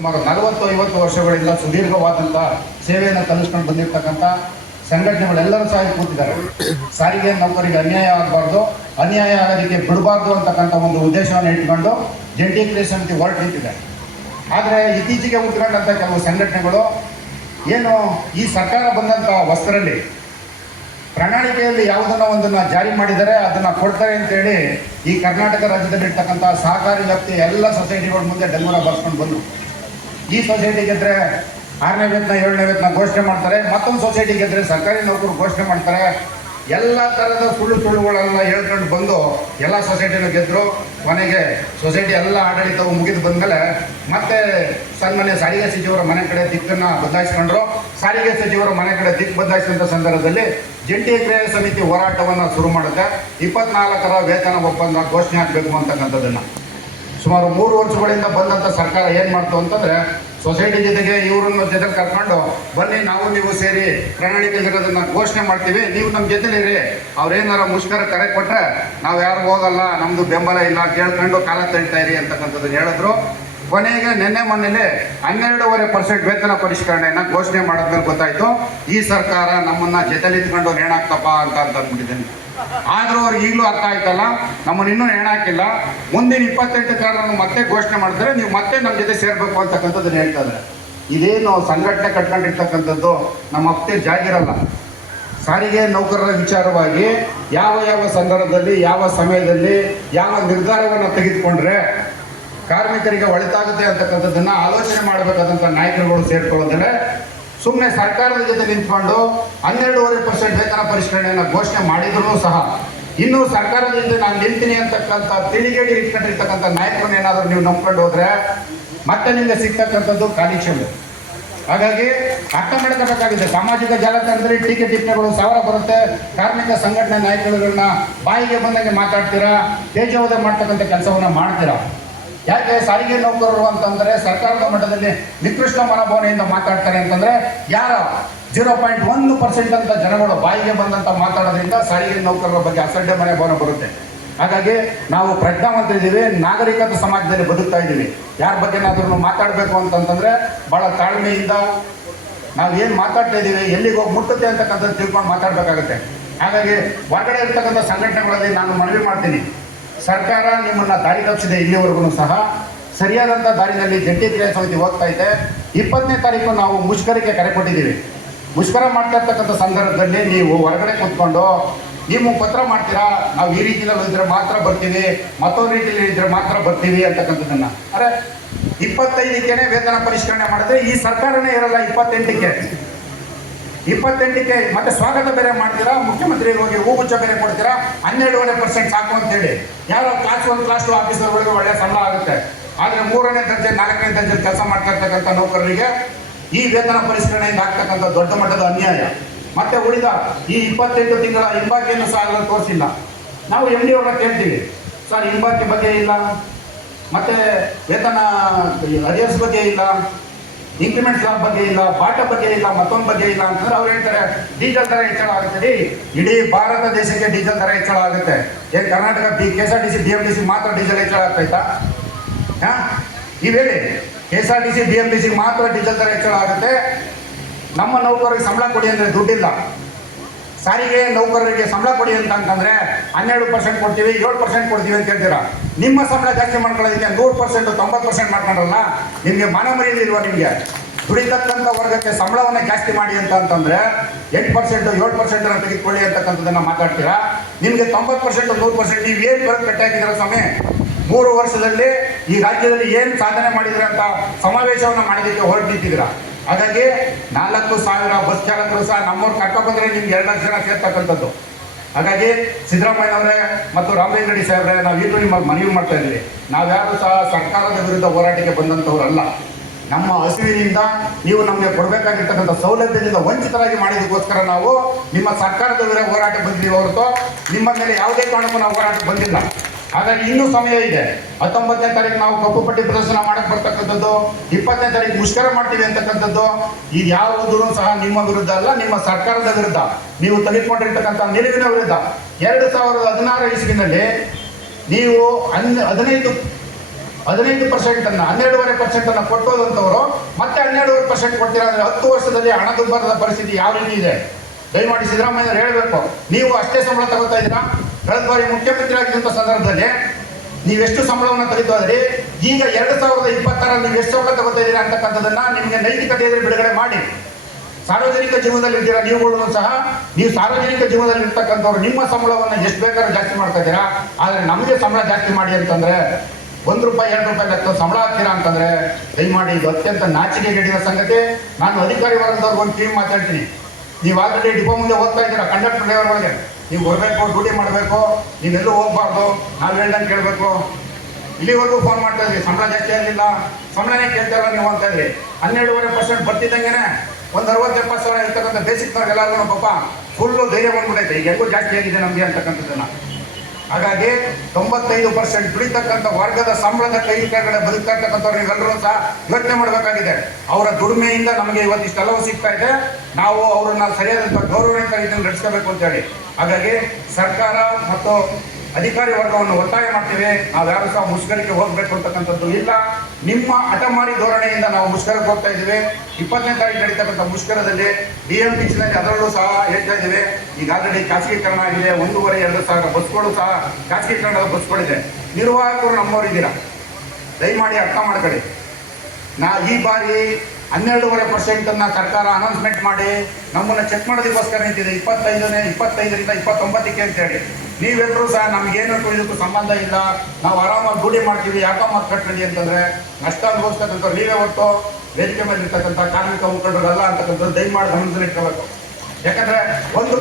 ಸುಮಾರು 40-50 ವರ್ಷಗಳಿಂದ ಸುದೀರ್ಘವಾದಂಥ ಸೇವೆಯನ್ನು ಸಲ್ಲಿಸ್ಕೊಂಡು ಬಂದಿರತಕ್ಕಂಥ ಸಂಘಟನೆಗಳೆಲ್ಲರೂ ಸಹ ಕೂತಿದ್ದಾರೆ. ಸಾರಿಗೆ ನೌಕರಿಗೆ ಅನ್ಯಾಯ ಆಗಬಾರ್ದು, ಅನ್ಯಾಯ ಆಗೋದಕ್ಕೆ ಬಿಡಬಾರ್ದು ಅಂತಕ್ಕಂಥ ಒಂದು ಉದ್ದೇಶವನ್ನು ಇಟ್ಕೊಂಡು ಜಂಟಿ ಕ್ರಿಯಾ ಸಮಿತಿ ಹೊರಟು ನಿಂತಿದೆ. ಆದರೆ ಇತ್ತೀಚೆಗೆ ಉಟ್ಕೊಂಡಂಥ ಕೆಲವು ಸಂಘಟನೆಗಳು ಏನು ಈ ಸರ್ಕಾರ ಬಂದಂಥ ಹೊಸರಲ್ಲಿ ಪ್ರಣಾಳಿಕೆಯಲ್ಲಿ ಯಾವುದನ್ನು ಒಂದನ್ನು ಜಾರಿ ಮಾಡಿದರೆ ಅದನ್ನು ಕೊಡ್ತಾರೆ ಅಂತೇಳಿ ಈ ಕರ್ನಾಟಕ ರಾಜ್ಯದಲ್ಲಿರ್ತಕ್ಕಂಥ ಸಹಕಾರಿ ವ್ಯಾಪ್ತಿ ಎಲ್ಲ ಸೊಸೈಟಿಗಳ ಮುಂದೆ ಡಂಗುರ ಬರ್ಸ್ಕೊಂಡು ಬಂದರು. ಈ ಸೊಸೈಟಿ ಗೆದ್ದರೆ 6ನೇ ವೇತನ 7ನೇ ವೇತನ ಘೋಷಣೆ ಮಾಡ್ತಾರೆ, ಮತ್ತೊಂದು ಸೊಸೈಟಿ ಗೆದ್ದರೆ ಸರ್ಕಾರಿ ನೌಕರು ಘೋಷಣೆ ಮಾಡ್ತಾರೆ. ಎಲ್ಲ ಥರದ ಸುಳ್ಳುಗಳೆಲ್ಲ ಹೇಳ್ಕೊಂಡು ಬಂದು ಎಲ್ಲ ಸೊಸೈಟಿನೂ ಗೆದ್ದರು. ಕೊನೆಗೆ ಸೊಸೈಟಿ ಎಲ್ಲ ಆಡಳಿತವು ಮುಗಿದು ಬಂದಮೇಲೆ ಮತ್ತೆ ಸನ್ಮಾನ್ಯ ಸಾರಿಗೆ ಸಚಿವರ ಮನೆ ಕಡೆ ದಿಕ್ಕನ್ನು ಬದಲಾಯಿಸ್ಕೊಂಡ್ರು. ಸಾರಿಗೆ ಸಚಿವರ ಮನೆ ಕಡೆ ದಿಕ್ಕು ಬದಲಾಯಿಸಿದಂಥ ಸಂದರ್ಭದಲ್ಲಿ ಜಂಟಿ ಕ್ರಿಯಾ ಸಮಿತಿ ಹೋರಾಟವನ್ನು ಶುರು ಮಾಡುತ್ತೆ. 24ರ ವೇತನ ಒಪ್ಪಂದ ಘೋಷಣೆ ಆಗಬೇಕು ಅಂತಕ್ಕಂಥದ್ದನ್ನು ಸುಮಾರು 3 ವರ್ಷಗಳಿಂದ ಬಂದಂಥ ಸರ್ಕಾರ ಏನು ಮಾಡ್ತು ಅಂತಂದರೆ, ಸೊಸೈಟಿ ಜೊತೆಗೆ ಇವರನ್ನು ಜೊತೆ ಕರ್ಕೊಂಡು ಬನ್ನಿ ನಾವು ನೀವು ಸೇರಿ ಪ್ರಣಾಳಿಕೆಗಿರೋದನ್ನು ಘೋಷಣೆ ಮಾಡ್ತೀವಿ, ನೀವು ನಮ್ಮ ಜೊತೆಲಿರಿ, ಅವ್ರೇನಾರ ಮುಷ್ಕರ ಕರೆ ಕೊಟ್ಟರೆ ನಾವು ಯಾರು ಹೋಗಲ್ಲ, ನಮ್ಮದು ಬೆಂಬಲ ಇಲ್ಲ ಕೇಳ್ಕೊಂಡು ಕಾಲ ತಳ್ತಾ ಇರಿ ಅಂತಕ್ಕಂಥದ್ದನ್ನು ಹೇಳಿದ್ರು. ಕೊನೆಗೆ ನಿನ್ನೆ ಮೊನ್ನೆಲೆ 12.5% ವೇತನ ಪರಿಷ್ಕರಣೆಯನ್ನು ಘೋಷಣೆ ಮಾಡಿದ್ಮೇಲೆ ಗೊತ್ತಾಯಿತು ಈ ಸರ್ಕಾರ ನಮ್ಮನ್ನು ಜೊತೆಲಿತ್ಕೊಂಡು ನೇಣಾಕ್ತಪ್ಪ ಅಂತ ಅಂದ್ಬಿಟ್ಟಿದ್ದೇನೆ. ಆದರೂ ಅವ್ರಿಗೆ ಈಗಲೂ ಅರ್ಥ ಆಯ್ತಲ್ಲ, ನಮ್ಮನ್ನು ಇನ್ನೂ ನೇಣಾಕಿಲ್ಲ, ಮುಂದಿನ 28 ಮತ್ತೆ ಘೋಷಣೆ ಮಾಡಿದ್ರೆ ನೀವು ಮತ್ತೆ ನಮ್ಮ ಜೊತೆ ಸೇರಬೇಕು ಅಂತಕ್ಕಂಥದ್ದನ್ನು ಹೇಳ್ತಾ ಇದ್ದಾರೆ. ಇದೇನು ಸಂಘಟನೆ ಕಟ್ಕೊಂಡಿರ್ತಕ್ಕಂಥದ್ದು ನಮ್ಮ ಅಪ್ತೆ ಜಾಗಿರಲ್ಲ. ಸಾರಿಗೆ ನೌಕರರ ವಿಚಾರವಾಗಿ ಯಾವ ಸಂದರ್ಭದಲ್ಲಿ ಯಾವ ಸಮಯದಲ್ಲಿ ಯಾವ ನಿರ್ಧಾರವನ್ನು ತೆಗೆದುಕೊಂಡ್ರೆ ಕಾರ್ಮಿಕರಿಗೆ ಒಳಿತಾಗುತ್ತೆ ಅಂತಕ್ಕಂಥದ್ದನ್ನು ಆಲೋಚನೆ ಮಾಡಬೇಕಾದಂಥ ನಾಯಕರುಗಳು ಸೇರ್ಕೊಳ್ಳೋದ್ರೆ ಸುಮ್ಮನೆ ಸರ್ಕಾರದ ಜೊತೆ ನಿಂತ್ಕೊಂಡು 12.5% ವೇತನ ಪರಿಷ್ಕರಣೆಯನ್ನು ಘೋಷಣೆ ಮಾಡಿದ್ರು ಸಹ ಇನ್ನೂ ಸರ್ಕಾರದ ಜೊತೆ ನಾನು ನಿಲ್ತೀನಿ ಅಂತಕ್ಕಂಥ ತಿಳಿಗೇಡಿ ಇಟ್ಕೊಂಡಿರ್ತಕ್ಕಂಥ ನಾಯಕರನ್ನ ಏನಾದರೂ ನೀವು ನಂಬ್ಕೊಂಡು ಹೋದರೆ ಮತ್ತೆ ನಿಮಗೆ ಸಿಗ್ತಕ್ಕಂಥದ್ದು ಖಾಲಿ ಕ್ಷಮೆ. ಹಾಗಾಗಿ ಅರ್ಥ ಮಾಡ್ಕೋಬೇಕಾಗಿದೆ. ಸಾಮಾಜಿಕ ಜಾಲತಾಣದಲ್ಲಿ ಟೀಕೆ ಟಿಪ್ಪಣಿಗಳು 1000 ಬರುತ್ತೆ. ಕಾರ್ಮಿಕ ಸಂಘಟನೆ ನಾಯಕರುಗಳನ್ನ ಬಾಯಿಗೆ ಬಂದಂಗೆ ಮಾತಾಡ್ತೀರಾ, ತೇಜೋವಧೆ ಮಾಡ್ತಕ್ಕಂಥ ಕೆಲಸವನ್ನು ಮಾಡ್ತೀರಾ. ಯಾಕೆ ಸಾರಿಗೆ ನೌಕರರು ಅಂತಂದರೆ ಸರ್ಕಾರದ ಮಟ್ಟದಲ್ಲಿ ನಿಕೃಷ್ಟ ಮನೋಭಾವನೆಯಿಂದ ಮಾತಾಡ್ತಾರೆ ಅಂತಂದರೆ ಯಾರ 0.1% ಅಂತ ಜನಗಳು ಬಾಯಿಗೆ ಬಂದಂಥ ಮಾತಾಡೋದ್ರಿಂದ ಸಾರಿಗೆ ನೌಕರರ ಬಗ್ಗೆ ಅಸಡ್ಡೆ ಮನೋಭಾವನೆ ಬರುತ್ತೆ. ಹಾಗಾಗಿ ನಾವು ಪ್ರಜ್ಞಾವಂತರಿದ್ದೀವಿ, ನಾಗರಿಕತೆ ಸಮಾಜದಲ್ಲಿ ಬದುಕ್ತಾ ಇದ್ದೀವಿ. ಯಾರ ಬಗ್ಗೆನಾದ್ರೂ ಮಾತಾಡಬೇಕು ಅಂತಂತಂದರೆ ಭಾಳ ತಾಳ್ಮೆಯಿಂದ ನಾವು ಏನು ಮಾತಾಡ್ತಾ ಇದ್ದೀವಿ ಎಲ್ಲಿಗೆ ಹೋಗಿ ಮುಟ್ಟುತ್ತೆ ಅಂತಕ್ಕಂಥದ್ದು ತಿಳ್ಕೊಂಡು ಮಾತಾಡಬೇಕಾಗುತ್ತೆ. ಹಾಗಾಗಿ ಹೊರಗಡೆ ಇರ್ತಕ್ಕಂಥ ಸಂಘಟನೆಗಳಲ್ಲಿ ನಾನು ಮನವಿ ಮಾಡ್ತೀನಿ, ಸರ್ಕಾರ ನಿಮ್ಮನ್ನು ದಾರಿ ತಪ್ಪಿಸಿದೆ, ಇಲ್ಲಿವರೆಗೂ ಸಹ ಸರಿಯಾದಂಥ ದಾರಿನಲ್ಲಿ ಜಂಟಿ ಕ್ರಿಯಾ ಸಮಿತಿ ಹೋಗ್ತಾ ಇದೆ. 20ನೇ ತಾರೀಕು ನಾವು ಮುಷ್ಕರಕ್ಕೆ ಕರೆ ಕೊಟ್ಟಿದ್ದೀವಿ. ಮುಷ್ಕರ ಮಾಡ್ತಾ ಇರ್ತಕ್ಕಂಥ ಸಂದರ್ಭದಲ್ಲಿ ನೀವು ಹೊರಗಡೆ ಕೂತ್ಕೊಂಡು ನೀವು ಪತ್ರ ಮಾಡ್ತೀರಾ, ನಾವು ಈ ರೀತಿಯಲ್ಲಿ ಇದ್ದರೆ ಮಾತ್ರ ಬರ್ತೀವಿ, ಮತ್ತೊಂದು ರೀತಿಯಲ್ಲಿ ಇದ್ದರೆ ಮಾತ್ರ ಬರ್ತೀವಿ ಅಂತಕ್ಕಂಥದ್ದನ್ನು. ಅರೆ 25ಕ್ಕೆ ವೇತನ ಪರಿಷ್ಕರಣೆ ಮಾಡಿದ್ರೆ ಈ ಸರ್ಕಾರನೇ ಇರಲ್ಲ. 28ಕ್ಕೆ ಮತ್ತೆ ಸ್ವಾಗತ ಬೇರೆ ಮಾಡ್ತೀರಾ, ಮುಖ್ಯಮಂತ್ರಿ ಹೋಗಿ ಹೂಗುಚ್ಚ ಬೇರೆ ಕೊಡ್ತೀರಾ, 12.5% ಸಾಕು ಅಂತೇಳಿ. ಯಾರೋ ಕ್ಲಾಸ್ 1 ಕ್ಲಾಸ್ 2 ಆಫೀಸರ್ಗಳಿಗೆ ಒಳ್ಳೆಯ ಸಂಬಳ ಆಗುತ್ತೆ. ಆದರೆ 3ನೇ ದರ್ಜೆ 4ನೇ ದರ್ಜೆ ಕೆಲಸ ಮಾಡ್ತಾ ಇರ್ತಕ್ಕಂಥ ನೌಕರರಿಗೆ ಈ ವೇತನ ಪರಿಷ್ಕರಣೆಯಿಂದ ಆಗ್ತಕ್ಕಂಥ ದೊಡ್ಡ ಮಟ್ಟದ ಅನ್ಯಾಯ. ಮತ್ತೆ ಉಳಿದ ಈ 28 ತಿಂಗಳ ಹಿಂಬಾಕಿಯನ್ನು ಸಹ ತೋರಿಸಿಲ್ಲ. ನಾವು MD ಅವ್ರನ್ನ ಕೇಳ್ತೀವಿ, ಸರ್ ಹಿಂಬಾಕಿ ಬಗ್ಗೆ ಇಲ್ಲ, ಮತ್ತೆ ವೇತನ ಅರಿಯರ್ಸ್ ಬಗ್ಗೆ ಇಲ್ಲ, ಇಂಕ್ರಿಮೆಂಟ್ ಸ್ಲಾಬ್ ಬಗ್ಗೆ ಇಲ್ಲ, ಬಾಟ ಬಗ್ಗೆ ಇಲ್ಲ, ಮತ್ತೊಂದು ಬಗ್ಗೆ ಇಲ್ಲ ಅಂತಂದ್ರೆ ಅವ್ರು ಹೇಳ್ತಾರೆ ಡೀಸೆಲ್ ದರ ಹೆಚ್ಚಳ ಆಗುತ್ತೆ. ಇಡೀ ಭಾರತ ದೇಶಕ್ಕೆ ಡೀಸೆಲ್ ದರ ಹೆಚ್ಚಳ ಆಗುತ್ತೆ. ಏನು ಕರ್ನಾಟಕ KSRTC BMTC ಮಾತ್ರ ಡೀಸೆಲ್ ಹೆಚ್ಚಳ ಆಗ್ತಾಯ್ತಾ? ನೀವು ಹೇಳಿ, KSRTC BMTC ಮಾತ್ರ ಡೀಸೆಲ್ ದರ ಹೆಚ್ಚಳ ಆಗುತ್ತೆ. ನಮ್ಮ ನೌಕರರಿಗೆ ಸಂಬಳ ಕೊಡಿ ಅಂದರೆ ದುಡ್ಡಿಲ್ಲ. ಸಾರಿಗೆ ನೌಕರರಿಗೆ ಸಂಬಳ ಕೊಡಿ ಅಂತಂದ್ರೆ 12% ಕೊಡ್ತೀವಿ, 7% ಕೊಡ್ತೀವಿ ಅಂತ ಹೇಳ್ತೀರಾ. ನಿಮ್ಮ ಸಂಬಳ ಜಾಸ್ತಿ ಮಾಡ್ಕೊಳ್ಳೋದಕ್ಕೆ 100% 90% ಮಾಡ್ಕೊಂಡ್ರಲ್ಲ, ನಿಮಗೆ ಮಾನ ಮರ್ಯಾದೆ ಇಲ್ವಾ? ನಿಮಗೆ ದುಡಿತಕ್ಕಂಥ ವರ್ಗಕ್ಕೆ ಸಂಬಳವನ್ನು ಜಾಸ್ತಿ ಮಾಡಿ ಅಂತಂದರೆ 8% 7% ತೆಗೆದುಕೊಳ್ಳಿ ಅಂತಕ್ಕಂಥದ್ದನ್ನು ಮಾತಾಡ್ತೀರಾ. ನಿಮಗೆ 90% 100% ನೀವು ಏನು ಬರೋದು ಕಟ್ಟಾಕಿದ್ದೀರ ಸ್ವಾಮಿ? 3 ವರ್ಷದಲ್ಲಿ ಈ ರಾಜ್ಯದಲ್ಲಿ ಏನು ಸಾಧನೆ ಮಾಡಿದ್ರೆ ಅಂತ ಸಮಾವೇಶವನ್ನು ಮಾಡೋದಕ್ಕೆ ಹೊರಟು ನಿಂತಿದ್ದೀರಾ. ಹಾಗಾಗಿ 4,000 ಬಸ್ ಚಾಲಕರು ಸಹ ನಮ್ಮವ್ರು ಕರ್ಕೊಂಡ್ಬಂದರೆ ನಿಮ್ಗೆ 2 ಲಕ್ಷ ಜನ ಸೇರ್ತಕ್ಕಂಥದ್ದು. ಹಾಗಾಗಿ ಸಿದ್ದರಾಮಯ್ಯನವರೇ ಮತ್ತು ರಾಮಲಿಂಗರೆಡ್ಡಿ ಸಾಹೇಬ್ರೆ, ನಾವು ಈಗಲೂ ನಿಮಗೆ ಮನವಿ ಮಾಡ್ತಾ ಇದ್ದೀವಿ, ನಾವ್ಯಾರು ಸಹ ಸರ್ಕಾರದ ವಿರುದ್ಧ ಹೋರಾಟಕ್ಕೆ ಬಂದಂಥವ್ರಲ್ಲ. ನಮ್ಮ ಹಸಿವಿನಿಂದ ನೀವು ನಮಗೆ ಕೊಡಬೇಕಾಗಿರ್ತಕ್ಕಂಥ ಸೌಲಭ್ಯದಿಂದ ವಂಚಿತರಾಗಿ ಮಾಡಿದಕ್ಕೋಸ್ಕರ ನಾವು ನಿಮ್ಮ ಸರ್ಕಾರದ ವಿರುದ್ಧ ಹೋರಾಟ ಬಂದಿದ್ದೀವಿ ಹೊರತು ನಿಮ್ಮ ಮೇಲೆ ಯಾವುದೇ ಕಾರಣಕ್ಕೂ ನಾವು ಹೋರಾಟಕ್ಕೆ ಬಂದಿಲ್ಲ. ಹಾಗಾಗಿ ಇನ್ನೂ ಸಮಯ ಇದೆ. 19ನೇ ತಾರೀಕು ನಾವು ಕಪ್ಪು ಪಟ್ಟಿ ಪ್ರದರ್ಶನ ಮಾಡಕ್ಕೆ ಬರ್ತಕ್ಕಂಥದ್ದು, 20ನೇ ತಾರೀಕು ಮುಷ್ಕರ ಮಾಡ್ತೀವಿ ಅಂತಕ್ಕಂಥದ್ದು. ಇದು ಯಾವುದೂ ಸಹ ನಿಮ್ಮ ವಿರುದ್ಧ ಅಲ್ಲ, ನಿಮ್ಮ ಸರ್ಕಾರದ ವಿರುದ್ಧ, ನೀವು ತೆಗೆದುಕೊಂಡಿರ್ತಕ್ಕಂಥ ನಿಲುವಿನ ವಿರುದ್ಧ. 2016 ಇಸ್ವಿನಲ್ಲಿ ನೀವು 15 15% ಅನ್ನ 12.5% ಅನ್ನ ಕೊಟ್ಟೋದಂತವರು ಮತ್ತೆ 12% ಕೊಡ್ತೀರಾ ಅಂದ್ರೆ 10 ವರ್ಷದಲ್ಲಿ ಹಣದುಬ್ಬರದ ಪರಿಸ್ಥಿತಿ ಯಾವ ರೀತಿ ಇದೆ? ದಯಮಾಡಿ ಸಿದ್ದರಾಮಯ್ಯ ಹೇಳಬೇಕು. ನೀವು ಅಷ್ಟೇ ಸಂಬಳ ತಗೋತಾ ಇದ್ದೀರಾ. ಕಳೆದ ಬಾರಿ ಮುಖ್ಯಮಂತ್ರಿ ಆಗಿದ್ದಂಥ ಸಂದರ್ಭದಲ್ಲಿ ನೀವೆಷ್ಟು ಸಂಬಳವನ್ನು ತೆಗಿತಾ ಇದ್ರಿ, ಈಗ 2026 ನೀವು ಎಷ್ಟು ಸಂಬಳ ತಗೋತಾ ಇದ್ದೀರಾ ಅಂತಕ್ಕಂಥದ್ದನ್ನ ನಿಮಗೆ ನೈತಿಕತೆ ಇದ್ರೆ ಬಿಡುಗಡೆ ಮಾಡಿ. ಸಾರ್ವಜನಿಕ ಜೀವನದಲ್ಲಿ ಇದ್ದೀರಾ ನೀವುಗಳು ಸಹ. ನೀವು ಸಾರ್ವಜನಿಕ ಜೀವನದಲ್ಲಿ ಇರ್ತಕ್ಕಂಥವ್ರು ನಿಮ್ಮ ಸಂಬಳವನ್ನು ಎಷ್ಟು ಬೇಕಾದ್ರೂ ಜಾಸ್ತಿ ಮಾಡ್ತಾ ಇದ್ದೀರಾ. ಆದರೆ ನಮಗೆ ಸಂಬಳ ಜಾಸ್ತಿ ಮಾಡಿ ಅಂತಂದ್ರೆ ₹1 ₹2 ಲೆಕ್ಕ ಸಂಬಳ ಹಾಕ್ತೀರಾ ಅಂತಂದ್ರೆ ದಯಮಾಡಿ ಇದು ಅತ್ಯಂತ ನಾಚಿಕೆಗೇಡಿನ ಸಂಗತಿ. ನಾನು ಅಧಿಕಾರಿ ವರ್ಗದವ್ರಿಗೆ ಒಂದು ಟೀಮ್ ಮಾತಾಡ್ತೀನಿ. ನೀವು ಆಲ್ರೆಡಿ ಡಿಪೋ ಮುಂದೆ ಹೋಗ್ತಾ ಇದ್ದೀರಾ, ಕಂಡಕ್ಟರ್ ಡ್ರೈವರ್ ಒಳಗೆ ನೀವು ಬರಬೇಕು, ಡ್ಯೂಟಿ ಮಾಡಬೇಕು, ನೀವೆಲ್ಲೂ ಹೋಗ್ಬಾರ್ದು, ನಾವು ಹೇಳ್ದಂಗೆ ಕೇಳಬೇಕು. ಇಲ್ಲಿವರೆಗೂ ಫೋನ್ ಮಾಡ್ತಾ ಇದ್ರಿ, ಸಂಬಳ ಜಾಸ್ತಿ ಆಗಲಿಲ್ಲ, ಸಂಬಳನೇ ಕೇಳ್ತಾ ಇಲ್ಲ ನೀವು ಅಂತ ಇದ್ರಿ. 12.5% ಬರ್ತಿದ್ದಂಗೆನೆ ಒಂದು 60-70 ಸಾವಿರ ಇರ್ತಕ್ಕಂಥ ಬೇಸಿಕ್ನವ್ರಿಗೆಲ್ಲರೂ ಪಾಪ ಫುಲ್ಲು ಧೈರ್ಯ ಬಂದ್ಬಿಟ್ಟೈತೆ, ಈಗ ಹೆಂಗೂ ಜಾಸ್ತಿ ಆಗಿದೆ ನಮಗೆ ಅಂತಕ್ಕಂಥದ್ದನ್ನ. ಹಾಗಾಗಿ 95% ದುಡಿತಕ್ಕಂಥ ವರ್ಗದ ಸಂಬಳದ ಕೈ ಕೆಳಗಡೆ ಬದುಕ್ತಾ ಇರ್ತಕ್ಕಂಥವ್ರಿಗೆಲ್ಲರೂ ಸಹ ಯೋಚನೆ ಮಾಡಬೇಕಾಗಿದೆ. ಅವರ ದುಡಿಮೆಯಿಂದ ನಮಗೆ ಇವತ್ತಿಷ್ಟೆಲ್ಲವೂ ಸಿಗ್ತಾ ಇದೆ. ನಾವು ಅವರನ್ನ ಸರಿಯಾದಂಥ ಗೌರವಯುತ ರೀತಿಯಲ್ಲಿ ನಡೆಸ್ಕೋಬೇಕು ಅಂತೇಳಿ. ಹಾಗಾಗಿ ಸರ್ಕಾರ ಮತ್ತು ಅಧಿಕಾರಿ ವರ್ಗವನ್ನು ಒತ್ತಾಯ ಮಾಡ್ತೀವಿ. ನಾವು ಯಾರು ಸಹ ಮುಷ್ಕರಕ್ಕೆ ಹೋಗಬೇಕು ಅಂತಕ್ಕಂಥದ್ದು ಇಲ್ಲ. ನಿಮ್ಮ ಹಠಮಾರಿ ಧೋರಣೆಯಿಂದ ನಾವು ಮುಷ್ಕರಕ್ಕೆ ಹೋಗ್ತಾ ಇದ್ದೀವಿ. 20ನೇ ತಾರೀಕು ನಡೀತಕ್ಕಂಥ ಮುಷ್ಕರದಲ್ಲಿ BMTCನಲ್ಲಿ ಅದರಲ್ಲೂ ಸಹ ಹೇಳ್ತಾ ಇದ್ದೀವಿ. ಈಗ ಆಲ್ರೆಡಿ ಖಾಸಗೀಕರಣ ಆಗಿದೆ. 1,5-2 ಸಾವಿರ ಬಸ್ಗಳು ಸಹ ಖಾಸಗೀಕರಣದ ಬಸ್ಗಳಿದೆ. ನಿರ್ವಾಹಕರು ನಮ್ಮವರಿದ್ದೀರಾ, ದಯಮಾಡಿ ಅರ್ಥ ಮಾಡ್ಕೊಳ್ಳಿ. ಈ ಬಾರಿ 12.5% ಸರ್ಕಾರ ಅನೌನ್ಸ್ಮೆಂಟ್ ಮಾಡಿ ನಮ್ಮನ್ನು ಚೆಕ್ ಮಾಡೋದಕ್ಕೋಸ್ಕರ ನಿಂತಿದೆ. 25ರಿಂದ 29ಕ್ಕೆ ಅಂತೇಳಿ. ನೀವೆಲ್ಲರೂ ಸಹ ನಮ್ಗೇನಕ್ಕೂ ಇದಕ್ಕೂ ಸಂಬಂಧ ಇಲ್ಲ, ನಾವು ಆರಾಮಾಗಿ ಡ್ಯೂಟಿ ಮಾಡ್ತೀವಿ, ಯಾಕೋ ಮಾತು ಕಟ್ಟಡಿ ಅಂತಂದ್ರೆ ನಷ್ಟ ಅನುಭವಿಸ್ತಕ್ಕಂಥ ನೀವೇ ಹೊತ್ತು ವೇದಿಕೆ ಮೇಲೆ ಇರ್ತಕ್ಕಂಥ ಕಾರ್ಮಿಕ ಮುಖಂಡರಲ್ಲ ಅಂತಕ್ಕಂಥದ್ದು ದಯಮಾಡಿ ಗಮನದಲ್ಲಿ ಇಟ್ಕೋಬೇಕು. ಯಾಕಂದ್ರೆ ಒಂದು